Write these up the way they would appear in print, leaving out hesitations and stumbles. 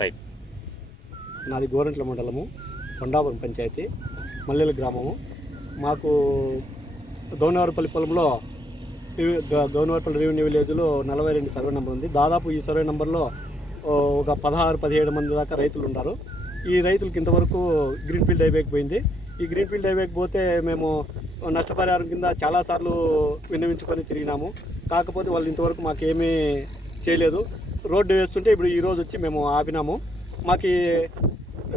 Right. నాది గోరంట్ల మండలము, కొండాపురం పంచాయతీ, మల్లెల గ్రామము. మాకు గౌనవారిపల్లి పొలంలో గౌనవారిపల్లి రెవెన్యూ విలేజ్లో 42 సర్వే నెంబర్ ఉంది. దాదాపు ఈ సర్వే నెంబర్లో ఒక 16-17 మంది దాకా రైతులు ఉన్నారు. ఈ రైతులకి ఇంతవరకు గ్రీన్ఫీల్డ్ హైవేకి పోయింది. ఈ గ్రీన్ఫీల్డ్ హైవేకి పోతే మేము నష్టపరిహారం కింద చాలాసార్లు విన్నవించుకొని తిరిగినాము. కాకపోతే వాళ్ళు ఇంతవరకు మాకేమీ చేయలేదు. రోడ్డు వేస్తుంటే ఇప్పుడు ఈరోజు వచ్చి మేము ఆపినాము. మాకు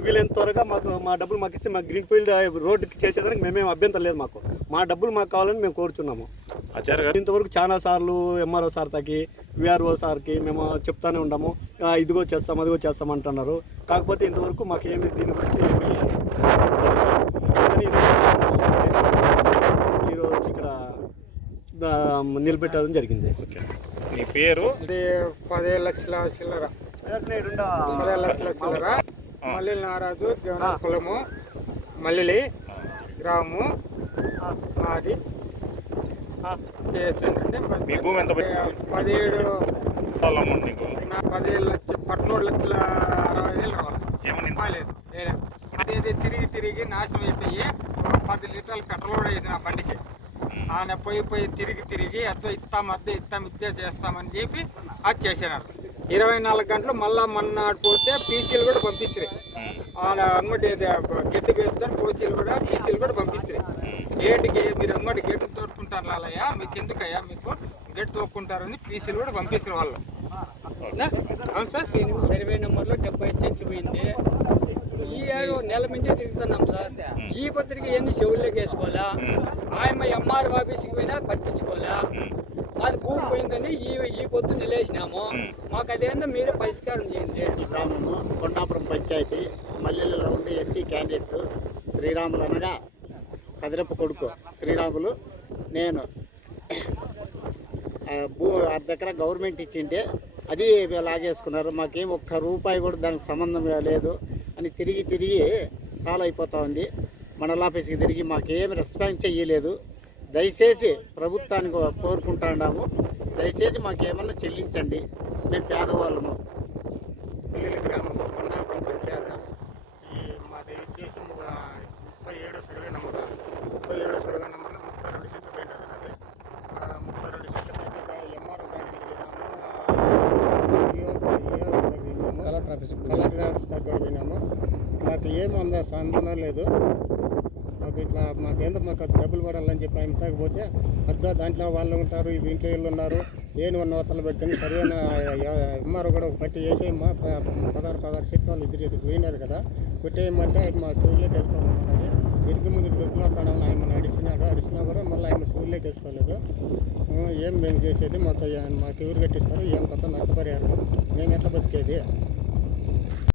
వీలైన త్వరగా మా డబ్బులు మాకు ఇస్తే మాకు గ్రీన్ఫీల్డ్ రోడ్డుకి చేసేదానికి మేమేం అభ్యంతరం లేదు. మా డబ్బులు మాకు కావాలని మేము కోరుచున్నాము. ఇంతవరకు చాలా సార్లు ఎంఆర్ఓ సార్ తాకి, విఆర్ఓ సార్కి మేము చెప్తానే ఉన్నాము, ఇదిగో చేస్తాం అదిగో చేస్తాం అంటున్నారు. కాకపోతే ఇంతవరకు మాకేమి దీని గురించి ఈరోజు వచ్చి ఇక్కడ నిలబెట్టడం జరిగింది. మీ పేరు? 10 లక్షల చిల్లర. 10 లక్షల చిల్లర. మల్లెల నారాజు, దేవనాథ కులము, మల్లెలి గ్రామము మాది. చేస్తుంటే 17 లక్షల 13,60,000 రావాలి. అదే తిరిగి నాశనం అయిపోయి 10 లీటర్లు పెట్రోల్ కూడా అయింది నా బండికి. ఆయన పోయి తిరిగి ఇద్దే చేస్తామని చెప్పి అది చేసినారు. 24 గంటలు మళ్ళా మన్నాడు పోతే పీసీలు కూడా పంపిస్తారు. అంగటి గెట్టు పెడతారు, పోసీలు కూడా పీసీలు కూడా పంపిస్తారు. గేటుకి మీరు అంగటి గేటు తోడుకుంటారు లాలయ్యా, మీకు ఎందుకయ్యా మీకు గేటు తోడుకుంటారని పీసీలు కూడా పంపిస్తారు వాళ్ళు. అవును సార్. సర్వే నెంబర్లో 70 సెంట్లు పోయింది. ఈ నెల మించే తిరుగుతున్నాం సార్. ఈ పత్రిక ఏంది చెవుల్లోకి వేసుకోవాలా, ఆయన ఎంఆర్ ఆఫీస్కి పోయినా పట్టించుకోవాలా. అది భూమి పోయిందని ఈ పొద్దు నిలేసినాము. మాకు అదేందో మీరే పరిష్కారం చేయండి. గ్రామము కొండాపురం పంచాయతీ, మల్లెలలో ఉండే ఎస్సీ క్యాండిడేట్ శ్రీరాములు అనగా కదిరప్ప కొడుకు శ్రీరాములు. నేను అర్ధ ఎకరా గవర్నమెంట్ ఇచ్చింటే అది లాగేసుకున్నారు. మాకేం ఒక్క రూపాయి కూడా దానికి సంబంధం లేదు అని తిరిగి సాల్ అయిపోతూ ఉంది. మండల ఆఫీస్కి తిరిగి మాకేం రెస్పాన్స్ చేయలేదు. దయచేసి ప్రభుత్వానికి కోరుకుంటున్నాము, దయచేసి మాకేమన్నా చెల్లించండి, మేము పేదవాళ్ళము. మల్లెల గ్రామము, కొండాపురం పంచాయతీ. మాది వచ్చేసి 37 సర్వే నెంబర్. 37 సర్వే నెంబర్ 32 సెంట్లు పోయింది. అది 32 సెంట్లు పోయింది. ఎంఆర్ఓ కలెక్టర్ ఆఫీస్ దగ్గర పోయినాము. మాకు ఏమందా సంబంధం లేదు. మాకు డబ్బులు పడాలని చెప్పి ఆయన తాకపోతే దాంట్లో వాళ్ళు ఉంటారు, దీంట్లో వీళ్ళు ఉన్నారు, ఏను నోతలు పెట్టుకుని సరైన ఎంఆర్ఓ కూడా పట్టి వేసేయమ్మా 16 సెట్లు వాళ్ళు ఇద్దరు పోయినారు కదా, కొట్టేయమంటే ఆయన మా స్కూల్లోకి వేసుకోమన్నది. ఇరికి ముందు దొక్కులాడుతాను ఆయన అడిచినా కూడా మళ్ళీ ఆయన స్కూల్లోకి వేసుకోలేదు. ఏం మేము చేసేది, మాకు ఎవరు కట్టిస్తారు, ఏం కొత్త నష్టపరిహారం, మేము ఎట్లా బతికేది?